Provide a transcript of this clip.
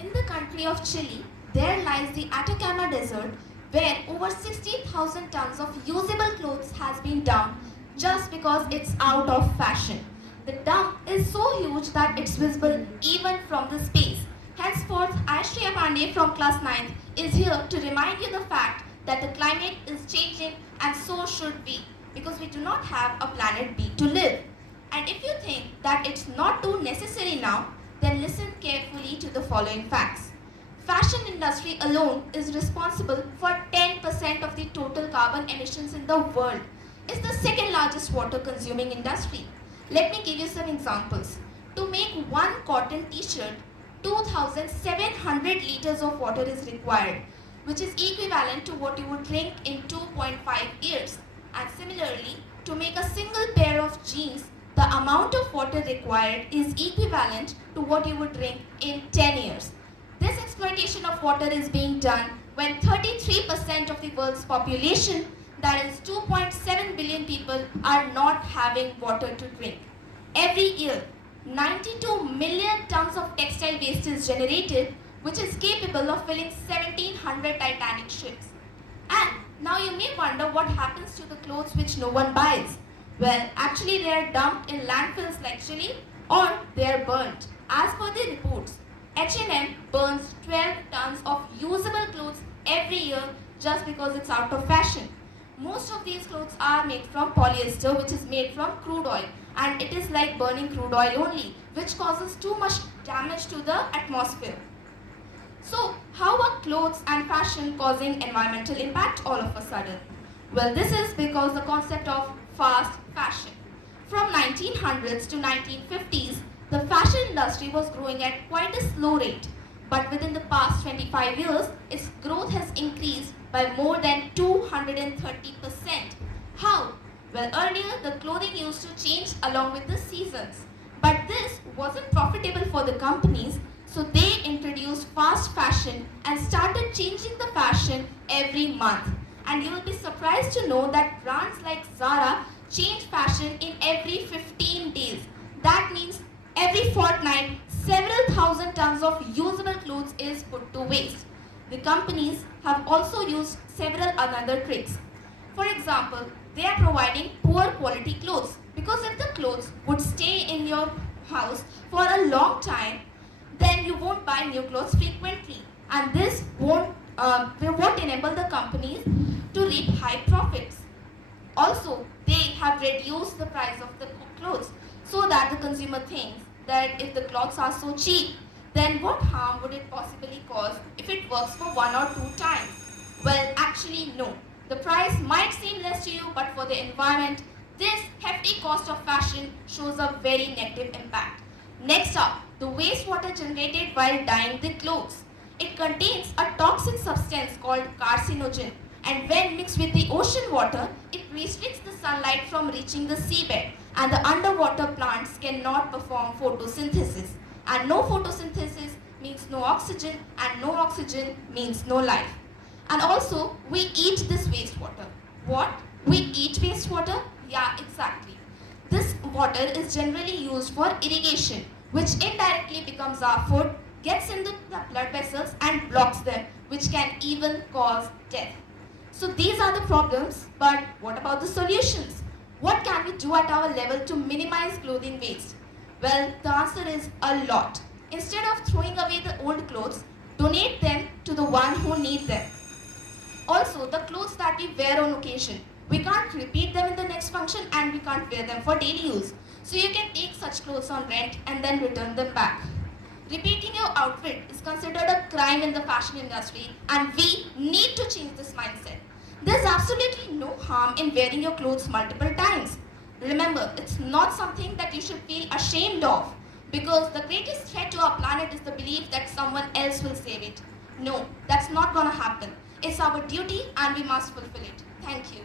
In the country of Chile, there lies the Atacama Desert, where over 60,000 tons of usable clothes has been dumped just because it's out of fashion. The dump is so huge that it's visible even from the space. Henceforth, Aishriya Pandey from class 9th is here to remind you the fact that the climate is changing and so should we, because we do not have a planet B to live. And if you think that it's not too necessary now, then listen carefully to the following facts. Fashion industry alone is responsible for 10% of the total carbon emissions in the world. It's the second largest water consuming industry. Let me give you some examples. To make one cotton t-shirt, 2,700 liters of water is required, which is equivalent to what you would drink in 2.5 years. And similarly, to make a single pair of jeans, the amount of water required is equivalent to what you would drink in 10 years. This exploitation of water is being done when 33% of the world's population, that is 2.7 billion people, are not having water to drink. Every year, 92 million tons of textile waste is generated, which is capable of filling 1,700 Titanic ships. And now you may wonder what happens to the clothes which no one buys. Well, actually they are dumped in landfills like Chile, or they are burnt. As per the reports, H&M burns 12 tons of usable clothes every year just because it's out of fashion. Most of these clothes are made from polyester, which is made from crude oil, and it is like burning crude oil only, which causes too much damage to the atmosphere. So, how are clothes and fashion causing environmental impact all of a sudden? Well, this is because the concept of fast fashion. From 1900s to 1950s, the fashion industry was growing at quite a slow rate, but within the past 25 years, its growth has increased by more than 230%. How? Well, earlier the clothing used to change along with the seasons, but this wasn't profitable for the companies, so they introduced fast fashion and started changing the fashion every month. And you will be surprised to know that brands like Zara change fashion in every 15 days. That means every fortnight, several thousand tons of usable clothes is put to waste. The companies have also used several other tricks. For example, they are providing poor quality clothes, because if the clothes would stay in your house for a long time, then you won't buy new clothes frequently, and this won't enable the companies to reap high profits. Also, they have reduced the price of the clothes so that the consumer thinks that if the clothes are so cheap, then what harm would it possibly cause if it works for 1 or 2 times? Well, actually no. The price might seem less to you, but for the environment, this hefty cost of fashion shows a very negative impact. Next up, the wastewater generated while dyeing the clothes. It contains a toxic substance called carcinogen, and when mixed with the ocean water, it restricts the sunlight from reaching the seabed, and the underwater plants cannot perform photosynthesis. And no photosynthesis means no oxygen, and no oxygen means no life. And also, we eat this wastewater. What? We eat wastewater? Yeah, exactly. This water is generally used for irrigation, which indirectly becomes our food, gets into the blood vessels and blocks them, which can even cause death. So these are the problems, but what about the solutions? What can we do at our level to minimize clothing waste? Well, the answer is a lot. Instead of throwing away the old clothes, donate them to the one who need them. Also, the clothes that we wear on occasion, we can't repeat them in the next function and we can't wear them for daily use. So you can take such clothes on rent and then return them back. Repeating your outfit is considered a crime in the fashion industry, and we need to change this mindset. There's absolutely no harm in wearing your clothes multiple times. Remember, it's not something that you should feel ashamed of, because the greatest threat to our planet is the belief that someone else will save it. No, that's not gonna happen. It's our duty and we must fulfill it. Thank you.